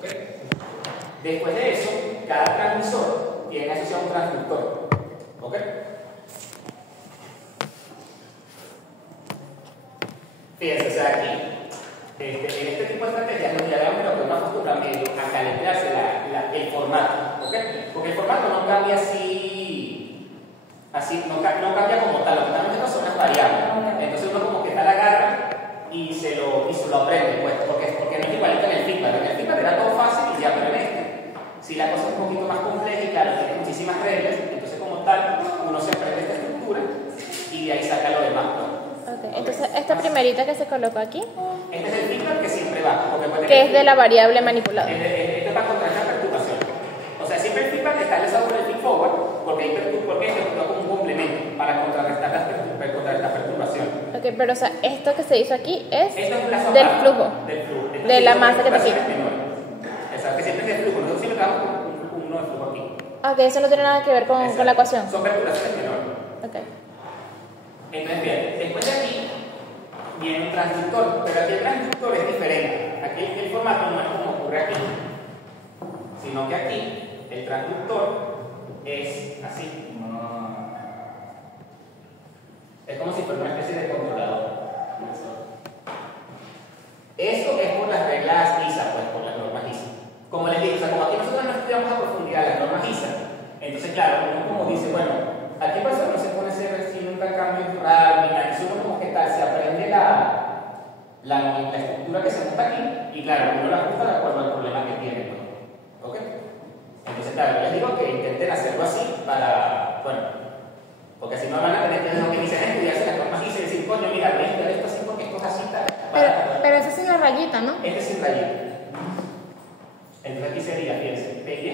¿Ok? Después de eso, cada transmisor tiene asociado un transductor. ¿Ok? Fíjense, o sea, aquí, en este tipo de estrategias, los diagramas lo que uno acostumbra a calentarse el formato. ¿Ok? Porque el formato no cambia así no cambia como tal, lo que cambia son las variables. Entonces uno como que tal agarra y se lo aprende, pues, porque no es igualito en el feedback. En el feedback era todo fácil y ya, pero en este, si la cosa es un poquito más compleja y claro, tiene muchísimas reglas, entonces como tal, uno se aprende esta estructura y de ahí saca lo demás. Okay. Entonces, esta primerita que se colocó aquí, este es el feedback que siempre va. Que es de la variable manipulada. Este va contra esta perturbación. O sea, siempre el feedback está enlazado con el feed forward porque ejecutó como un complemento para contrarrestar esta perturbación. Ok, pero o sea, esto que se hizo aquí es del flujo. De la masa que te quita. Exacto, que siempre es del flujo. Nosotros siempre trabajamos con uno de flujo aquí. Ok, eso no tiene nada que ver con la ecuación. Son perturbaciones menores. Ok. Entonces, bien, después de aquí viene un transductor, pero aquí el transductor es diferente. Aquí el formato no es como ocurre aquí, sino que aquí el transductor es así. Es como si fuera una especie de controlador. Esto es por las reglas ISA, pues, por las normas ISA. Como les digo, o sea, como aquí nosotros no estudiamos a profundidad las normas ISA, entonces, claro, uno como dice, bueno, aquí por eso no se pone ese sin un cambio raro, ni nada, uno como que tal, se aprende la estructura que se monta aquí, y claro, uno la ajusta de acuerdo al problema que tiene, ¿no? ¿Ok? Entonces, claro, yo les digo que intenten hacerlo así para, bueno, porque si no van a tener que iniciar a estudiarse las normas ISA y decir, coño, mira, voy a estudiar esto así porque esto es así, tal. Pero esa es sin la rayita, ¿no? Este es sin rayita. Entonces aquí sería, fíjense, PY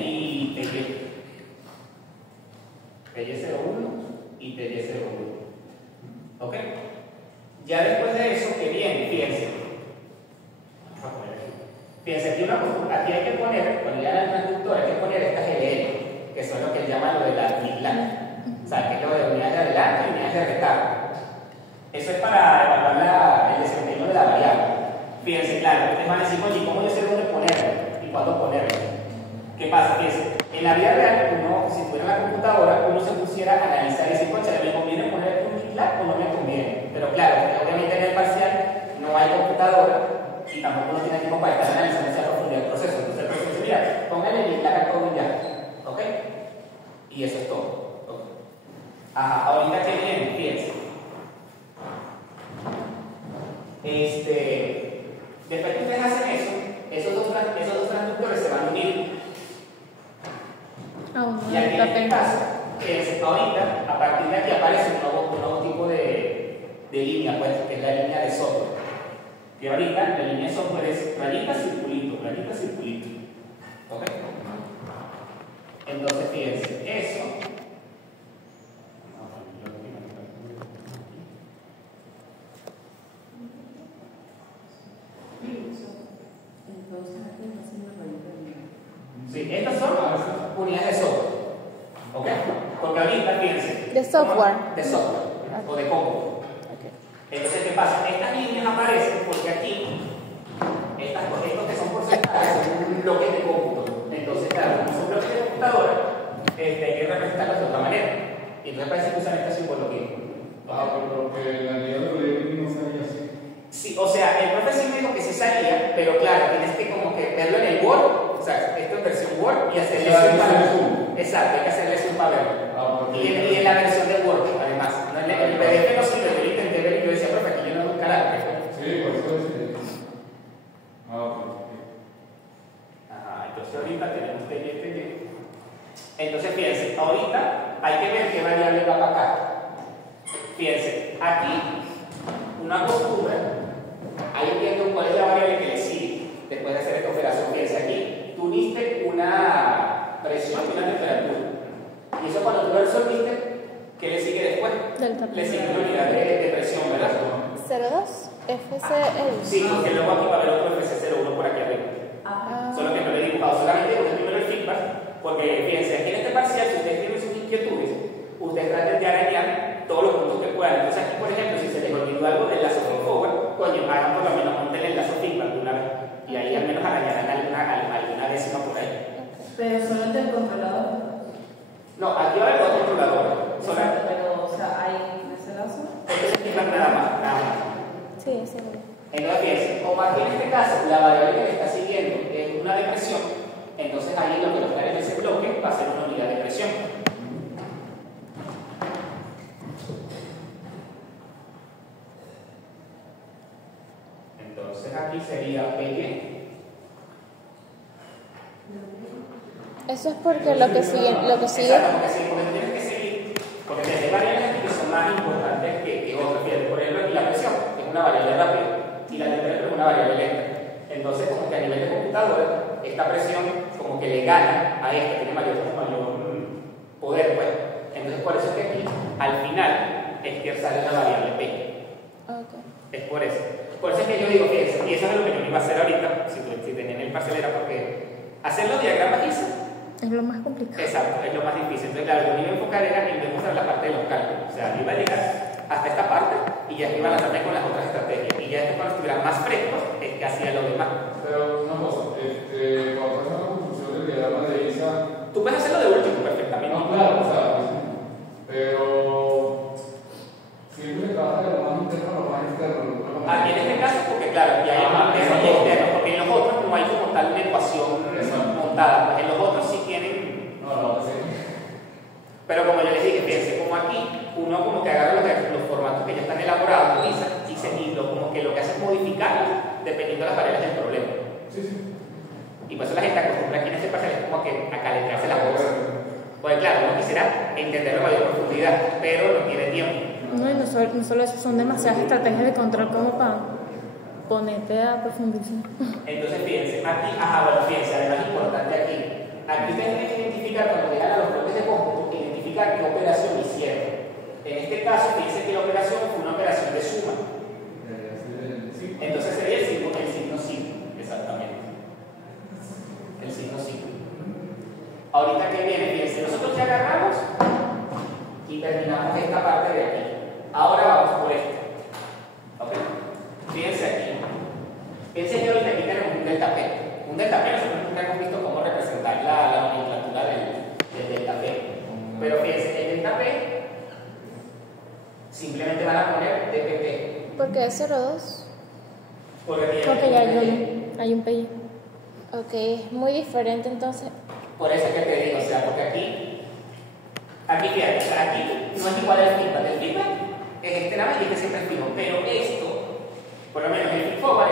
y PY. PY01 y PY01. ¿Ok? Ya después de eso, que viene, fíjense. Fíjense, aquí hay que poner, cuando ya el transductor, hay que poner estas LL, que son lo que él llama lo de la unidad. O sea, que es lo de unidades de adelante y unidades de retardo. Eso es para evaluar el desempeño de la variable. Fíjense, claro, ustedes van a decir, oye, ¿cómo yo sé dónde ponerlo y cuándo ponerlo? ¿Qué pasa? Fíjense, en la vida real, uno, si fuera en la computadora, uno se pusiera a analizar y decir, coche, ¿me conviene poner un unidad o no me conviene? Pero claro, obviamente en el parcial no hay computadora y tampoco uno tiene tiempo para estar analizando esa profundidad del proceso. Entonces el profesor dice, mira, póngale el a todo y ya. ¿Ok? Y eso es todo. Ajá, ahorita que viene, fíjense. Después que ustedes hacen eso, esos dos transductores se van a unir. Y aquí ¿qué pasa? Ahorita, a partir de aquí aparece un nuevo tipo de línea, pues, que es la línea de software. Que ahorita la línea de software es rayita, circulito, rayita, circulito. ¿Ok? Entonces, fíjense, eso. Sí, estas son unidades de software. ¿Ok? Porque ahorita, fíjense. ¿De software? De software. O de cómputo. Entonces, ¿qué pasa? Estas líneas aparecen porque aquí, estos que son porcentajes son bloques de cómputo. Entonces, claro, como son bloques de computadora, hay que representarlos de otra manera. Y entonces parece que usan esta simbología. Porque la idea de proyecto no salía así. Sí, o sea, el profe sí me dijo que sí salía, pero claro, tienes que como que verlo en el Word, o sea, esto es versión Word y hacerle zoom para verlo. Exacto, hay que hacerle zoom para verlo. Y en la versión de Word, además. No, en el PDF no sirve, yo lo intenté ver y yo decía, profe, aquí yo no hago un carácter. Sí, por eso sí. Ajá, entonces ahorita tenemos TY. Entonces fíjense, ahorita hay que ver qué variable va para acá. Fíjense, aquí una costura, ahí entiendo cuál es la variable que le sigue después de hacer esta operación. Fíjense, aquí tú uniste una presión y una temperatura. Y eso cuando tú lo resolviste, ¿qué le sigue después? Le sigue una unidad de presión, ¿verdad? 02 FCL. Sí, porque luego aquí va a haber otro FC01 por aquí arriba. Solo que no le he dibujado, solamente porque primero el feedback, porque fíjense, aquí en este parcial, si ustedes tienen sus inquietudes, ustedes traten de arañar todos los puntos que puedan. Entonces aquí, por ejemplo, si se les olvidó algo del lazo forward, coño, hagan por lo Sí, sí. Entonces, fíjense, como aquí en este caso la variable que le está siguiendo es una depresión, entonces ahí lo que nos da en ese bloque va a ser una unidad de presión. Entonces aquí sería PY. Eso es porque lo que sigue. Exacto, porque tienes que seguir, porque hay variables que son más importantes que otras. Por ejemplo, aquí la presión es una variable rápida y la temperatura es una variable lenta. Entonces, como que a nivel de computadora, esta presión como que le gana a esta, tiene mayor poder, pues. Entonces, por eso es que aquí, al final, es que sale la variable P. Okay. Es por eso. Por eso es que yo digo que y eso es lo que yo iba a hacer ahorita, si tenían el parcelera, porque hacer los diagramas ISO es lo más complicado. exacto, es lo más difícil. Entonces, claro, yo me iba a enfocar era en demostrar la parte de los cálculos. O sea, iba a llegar hasta esta parte y ya iba a lanzarme con las otras estrategias. Y ya después, cuando estuvieran más frescos, es que hacía lo demás. Pero una cosa, cuando haces la construcción del diagrama de ISA. Tú puedes hacerlo de último perfectamente. No, claro, o sea, pero siempre trabajas de lo más interno a lo más externo. Aquí en este caso, porque claro, ya hay más externo, porque en los otros no hay como tal una ecuación montada. Pues en los otros sí tienen. No, sí. Pero como yo les dije, fíjense, como aquí, uno como que agarra los formatos que ya están elaborados, utiliza, y como que lo que hace es modificarlos dependiendo de las variables del problema. Sí, sí. Y por eso la gente acostumbra aquí en este parcial es como que a calentarse las cosas. Pues claro, uno quisiera entenderlo a mayor profundidad, pero no tiene tiempo. No, y no solo eso, son demasiadas estrategias de control como para ponerte a profundizar. Entonces, fíjense, aquí, fíjense, además importante aquí ustedes tienen que identificar cuando llegan a los bloques de cómputo, identificar qué operación hicieron. En este caso, fíjense que la operación fue una operación de suma. Entonces sería el signo signo, exactamente. El signo signo. Ahorita que viene, fíjense, nosotros ya agarramos y terminamos esta parte de aquí. Ahora vamos por esto. ¿Ok? Fíjense aquí. Fíjense que ahorita aquí tenemos un delta P. Un delta P, nosotros nunca hemos visto cómo representar la nomenclatura del delta P. Pero fíjense, el delta P simplemente van a poner dpt. ¿Por qué es 0,2? Porque ya hay un PY. Ok, es muy diferente entonces. Por eso es que te digo, o sea, porque fíjate, o sea, aquí no es igual el feedback. El feedback es este nada más y este siempre es fijo. Pero esto, por lo menos el feed forward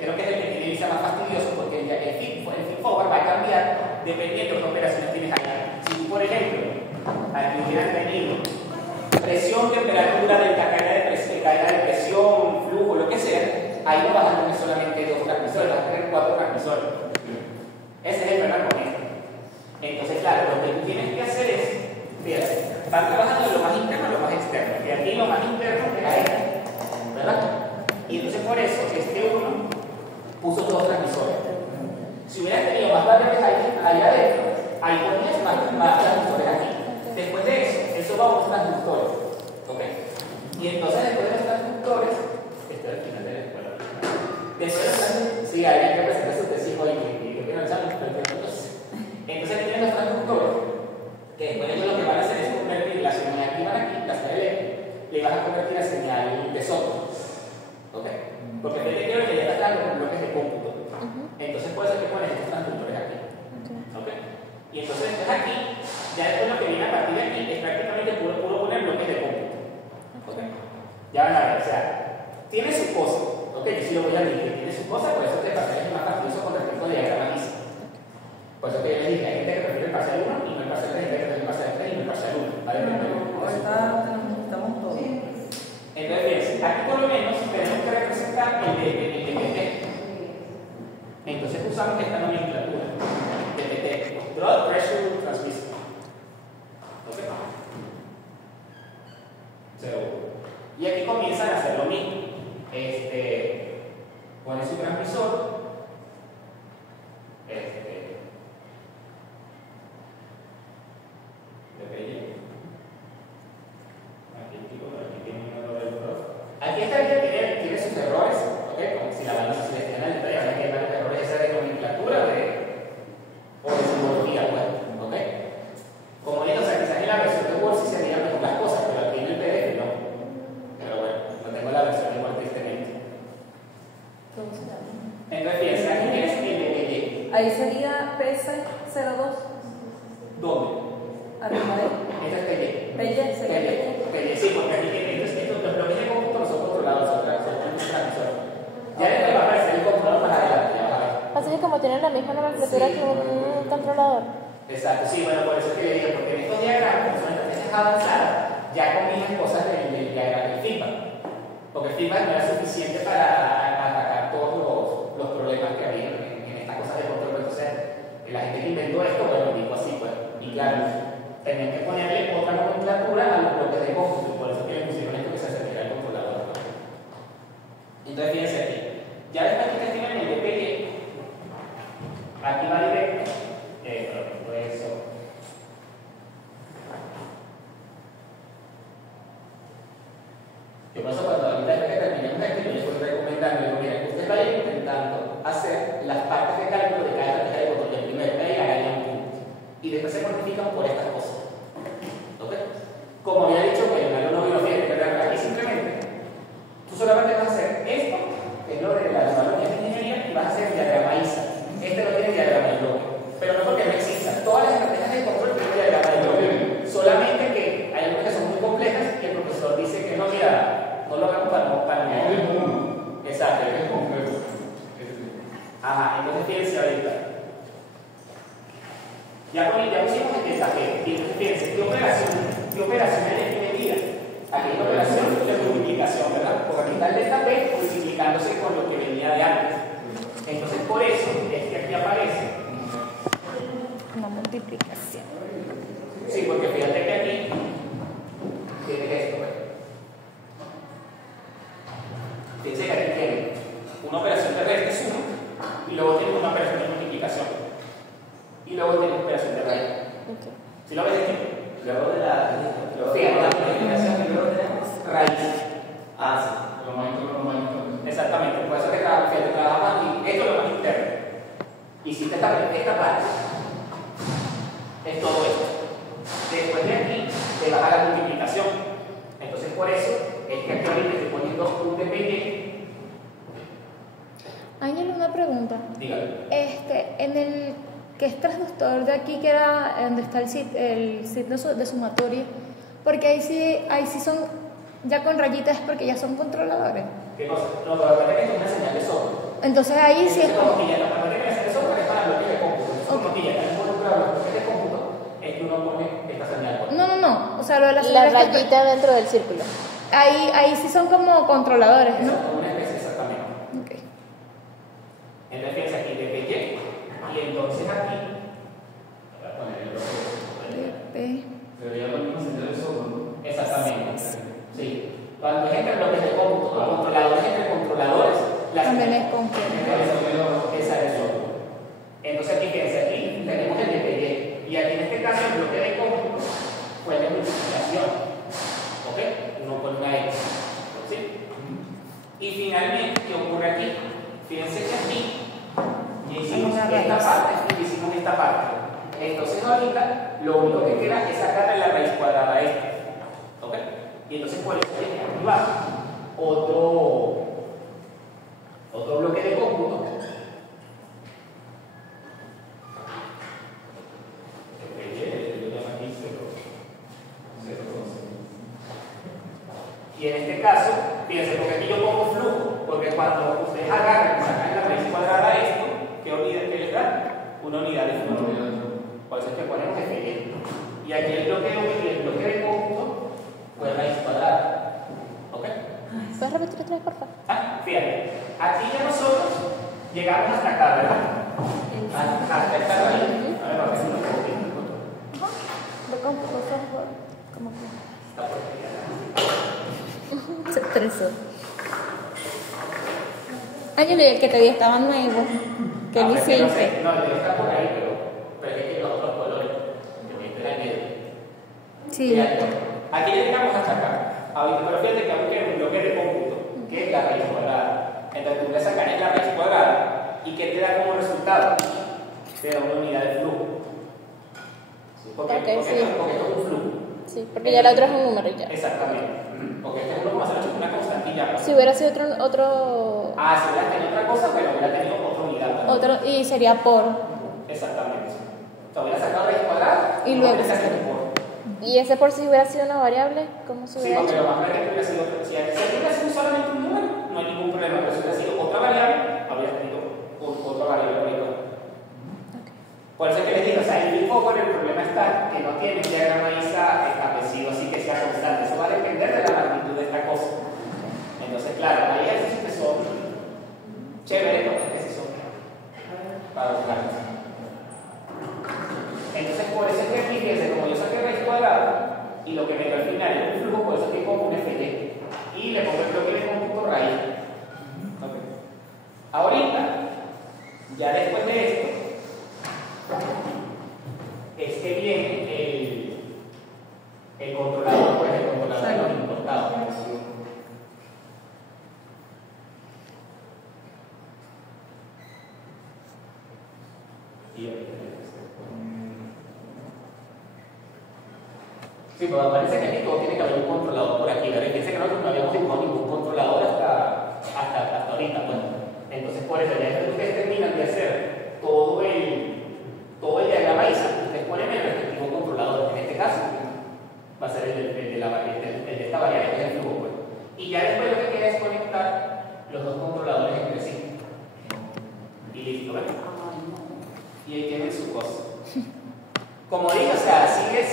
creo que es el que tiene visa más fastidioso, porque el feed forward va a cambiar dependiendo de qué operaciones tienes allá. Si tú, por ejemplo, aquí hubieras tenido presión, temperatura, cadena de presión, flujo, lo que sea, ahí no vas a tener solamente 2 transmisores, vas a tener 4 transmisores. Ese es el problema con esto. Entonces, claro, lo que tú tienes que hacer es, fíjate, están trabajando en lo más interno y lo más externo. Y aquí lo más interno era este, ¿verdad? Y entonces por eso, uno puso 2 transmisores. Si hubieras tenido más variables ahí adentro, ahí ponías más transmisores aquí. Después de eso va a unos transductores. ¿Ok? Y entonces después de los transductores, esto es el final de la escuela. Después de los transductores, sí, hay que presentar su tesis hoy y que tienen el examen, entonces aquí tienen los transductores, que después ellos lo que van a hacer es convertir la señal que iban aquí, la señal L, le van a convertir a señal de software. ¿Ok? Porque fíjate que ya está dando con bloques de cómputo. Entonces puede ser que ponen estos transductores aquí. ¿Ok? Y entonces después aquí, ya después lo que viene a partir de aquí es prácticamente puro poner bloques de cómputo. ¿Ok? Ya van a ver, o sea, tiene su cosa. ¿Ok? Yo sí lo voy a admitir, tiene su cosa, por eso este parcial es más fastidioso con respecto al diagrama ISA. Por eso que yo les dije, hay gente que prefiere el parcial 1 y no el parcial 3, hay gente que prefiere el parcial 3 y no el parcial 1. ¿Vale? Estamos todos. Entonces, fíjense, aquí por lo menos tenemos que representar el DPT. Entonces usamos esta nomenclatura. DPT, Blood Pressure Transmission. ¿Ok? Y aquí comienzan a hacer lo mismo. Pone su transmisor. Aquí esta línea tiene sus errores, ¿ok? Como si la balanza se le tiene el detalle, hay varios errores, esa de nomenclatura o de simbología, pues, ¿ok? Ahí sería PC02. ¿Dónde? Arriba de Esta es PY. PY, sería PY, sí, porque aquí tiene los bloques de cómputo no son controlados, son transmisores. Ya después va a aparecer el controlador más adelante, ya vas a ver. Pasa que como tienen la misma nomenclatura que un controlador. Exacto, sí, bueno, por eso es que le digo, porque en estos diagramas, como son estrategias avanzadas, ya combinan cosas del diagrama del feedback. Porque el feedback no era suficiente para atacar todos los problemas que había en estas cosas de control. Entonces, la gente que inventó esto, bueno, dijo así, pues, y claro, tenían que ponerle otra nomenclatura a los bloques de cómputo, y por eso es que le pusieron esto que se acerca al controlador. Entonces, fíjense aquí, ya después que tienen el DPY, aquí va directo, por eso. Yo por eso cuando ahorita que terminemos esto, yo les voy recomendando, digo, mira, ustedes vayan intentando hacer las partes de cálculo de cada estrategia de control. Primero, ahí hagan un punto. Y después se cuantifican por estas cosas. ¿Ok? Como había dicho, que en algo no biología, aquí simplemente, tú solamente vas a hacer esto, que es lo de la evaluación de ingeniería, y vas a hacer el diagrama ISA. Este no tiene diagrama de bloque. Pero no porque no exista. Todas las estrategias de control tienen diagrama de bloque. Solamente que hay algunas que son muy complejas y el profesor dice que no, mira, no lo hagamos para no. Exacto. Ajá, entonces fíjense ahorita. Ya pusimos el tapete. Fíjense, ¿qué operación es medida? Aquí hay una operación de multiplicación, ¿verdad? Porque aquí está el destapé multiplicándose con lo que venía de antes. Entonces, por eso es que aquí aparece Una multiplicación. sí, porque fíjate que aquí tienes esto, ¿ves? Fíjense que aquí tiene una operación de resta suma y luego tiene una operación de multiplicación y luego tiene una operación de raíz. Okay. ¿Sí lo ves aquí? Luego de la multiplicación y luego tenemos raíz. Ah, sí. Exactamente, por eso que trabajamos aquí. Esto es lo más interno. Hiciste esta parte. Es todo esto. Después de aquí te vas a la multiplicación. Entonces por eso es que aquí ahorita estoy poniendo un DPY. Ángel, una pregunta. Dígalo. En el que es transductor de aquí, que era donde está el SID de sumatoria, porque ahí sí son ya con rayitas porque ya son controladores. ¿Qué cosa? No, pero la verdad es que es una señal de software. Entonces ahí sí es como que ya la verdad es que es software es para bloques de cómputo. Es como que ya está involucrado en los bloques de cómputo, es que uno pone esta señal. No. O sea, lo de La rayita dentro del círculo. Ahí sí son como controladores, ¿no? Exacto, una especie exactamente. Okay. Entonces fíjense aquí DPY y entonces aquí voy a poner el bloque. Sería la misma señal de software. Exactamente. Sí. Cuando es entre bloques de cómputo, los controladores entre controladores, También es con que. Esa es eso. Entonces aquí fíjense, aquí tenemos el DPY y aquí en este caso el bloque de cómputo fue el de multiplicación. ¿Ok? Uno con una X. ¿Sí? Y finalmente, ¿qué ocurre aquí? Fíjense que aquí ya hicimos esta parte y hicimos esta parte. Entonces ahorita lo único que queda es sacarle la raíz cuadrada a esta. ¿Ok? Y entonces por eso tiene que activar otro bloque de cómputo. Y en este caso, fíjense, porque aquí yo pongo flujo, porque cuando ustedes agarran y sacan la raíz cuadrada a esto, ¿qué unidad que les da? Una unidad de flujo. Por eso es que ponemos FY. Y aquí el bloque de cómputo fue raíz cuadrada. ¿Ok? ¿Puedes repetir otra vez, por favor? Fíjate, aquí ya nosotros llegamos hasta acá, ¿verdad? Hasta esta raíz. A ver, vamos a hacer un poquito. De cómputo software. ¿Cómo que? Está por aquí. Se estresó. Ángel, el que te vi estaba nuevo. ¿Qué le hiciste? No sé, no, el mío está por ahí, pero es que los otros colores. Que me en medio. Sí. Fíjate, aquí ya llegamos hasta acá. Ahorita, pero fíjate que aún queda un bloque de cómputo, que es la raíz cuadrada. Entonces tú le sacarías la raíz cuadrada y ¿qué te da como resultado? Te da una unidad de flujo. ¿Sí? Porque esto es un flujo. Sí, porque ya la otra es un número ya. Exactamente. Porque este es 1,08, una constantilla. Si hubiera sido otro... Si hubiera tenido otra cosa, pero hubiera tenido otra unidad otro, y sería por. Exactamente. O sea, hubiera sacado raíz cuadrada Y luego hubiera sacado sacaría. por. ¿Y ese por si hubiera sido una variable? ¿Cómo se Sí, hubiera porque hecho? lo más grande que hubiera sido, si hubiera sido solamente un número, no hay ningún problema, pero si hubiera sido otra variable, habría tenido otra variable ahorita. Por eso es que les digo, o sea, el big forward, el problema está que no tiene un diagrama ISA establecido así que sea constante, eso va a depender de la magnitud de esta cosa. Entonces, claro, hay ejercicios que son chéveres, otros que sí son para buscar. Entonces, por eso es que aquí, fíjense, como yo saqué raíz cuadrada y lo que meto al final es un flujo, por eso aquí pongo un FY y le pongo el bloque de cómputo raíz. Okay. Ahorita, ya después de esto, es que viene el controlador, pues el controlador de los importados. Sí, pero parece que aquí todo tiene que haber un controlador por aquí. Fíjense que nosotros no habíamos dibujado ningún controlador hasta ahorita. Bueno, entonces, por eso, ya que ustedes terminan de hacer todo el diagrama ISA, ustedes ponen el respectivo controlador. En este caso, va a ser el de esta variable, que es el flujo. Y ya después lo que queda es conectar los dos controladores entre sí. Y listo, ¿ven? Y ahí tienen su cosa. Como digo, o sea, sigue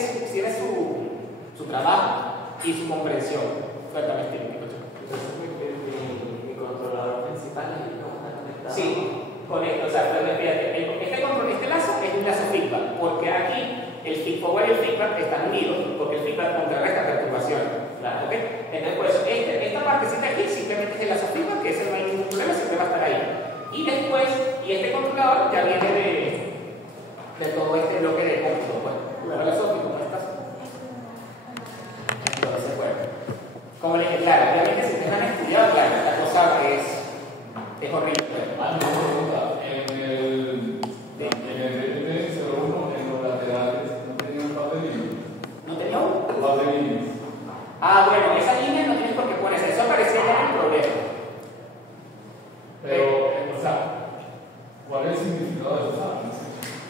su trabajo y su comprensión. Fuertemente. Entonces, mi controlador principal es el que está conectado. Sí, conecta. O sea, fíjate, este lazo es un lazo feedback, porque aquí el feedforward y el feedback están unidos, porque el feedback contrarresta perturbación. Claro. ¿Okay? Entonces, por eso, esta partecita aquí simplemente es el lazo feedback, que ese no hay ningún problema, siempre va a estar ahí. Y después, este controlador ya viene de todo este bloque de cómputo. Bueno, Sofi, ¿cómo estás? Entonces, bueno, como le dije, claro, obviamente si ustedes han estudiado, claro, la cosa es horrible. Una pregunta, en el DT01, en los laterales, ¿no tenían par de líneas? ¿No tenía uno? Par de líneas. Ah, bueno, esas líneas no tienes por qué ponerse, eso aparecía ya en el problema. Pero, o sea, ¿cuál es el significado de eso?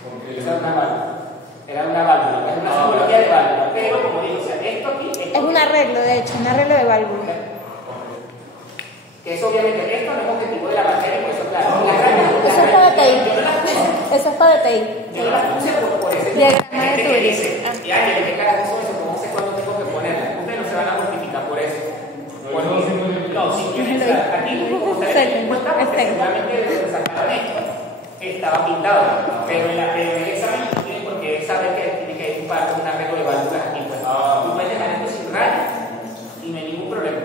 Porque Esa era una válvula, es una simbología de válvula, pero como digo, o sea, esto aquí Es un arreglo, de hecho, un arreglo de válvula. que es obviamente, esto no es objetivo de la materia, por eso, claro, las rayas, Eso es para TI. yo no las puse, Eso es para TI. yo no las puse por ese Diagrama de gente que Turing. dice, y ay, ¿qué carajo son eso? ¿Cómo sé cuándo tengo que ponerlas? Ustedes no se van a mortificar por eso. No, simplemente, aquí como ustedes tienen en cuenta, porque seguramente desde que sacaron esto, estaba pintado, pero en el examen no tienen por qué saber que tiene que ocupar un arreglo de válvulas aquí, pues tú puedes dejar esto sin rayas y no hay ningún problema.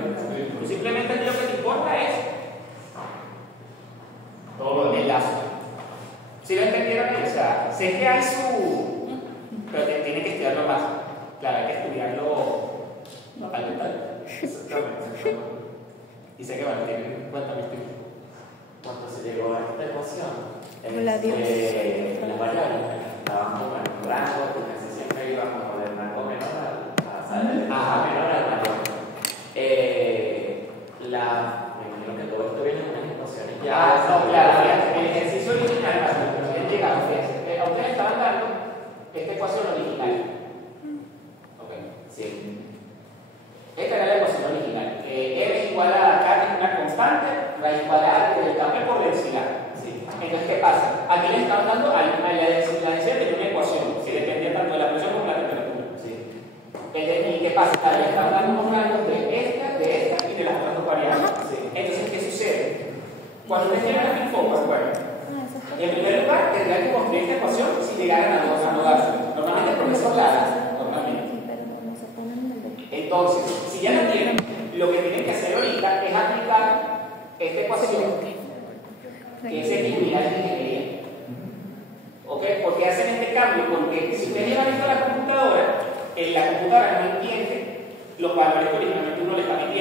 Tú simplemente lo que te importa es todo el lazo. ¿Sí lo entendieron? O sea, sé que hay pero tiene que estudiarlo más. Claro, hay que estudiarlo al detalle. Y sé que bueno, tienen en cuenta mis tiempos. Cuando se llegó a esta ecuación, Hola, Dios. las variables estaban como en un rango, porque casi siempre iban como del rango menor del menor al mayor. Me imagino que todo esto viene en unas ecuaciones ya. No, claro, el ejercicio original, pero ustedes llegaron, fíjense, a ustedes estaban dando esta ecuación original. Ok, sí. Esta era la ecuación original. R es igual a K, es una constante, raíz cuadrada del cambio por densidad. ¿Sí? Entonces, ¿qué pasa? Aquí le estamos dando a la densidad de una ecuación, si dependía tanto de la presión como de la temperatura. ¿Sí? ¿Y qué pasa? Le estamos dando unos rangos de esta y de las otras dos variables. ¿Sí? Entonces, ¿qué sucede? Cuando ustedes llegan a mi forward, bueno, en primer lugar, tendrán que construir esta ecuación si llegaran a nodarse. Normalmente, porque son largas. Normalmente. Entonces, si ya la tienen, lo que tienen que hacer ahorita es aplicar esta ecuación, que es equilibrar la ingeniería. ¿Ok? ¿Por qué hacen este cambio? Porque si ustedes llevan esto a la computadora no entiende los valores que originalmente uno le está metiendo.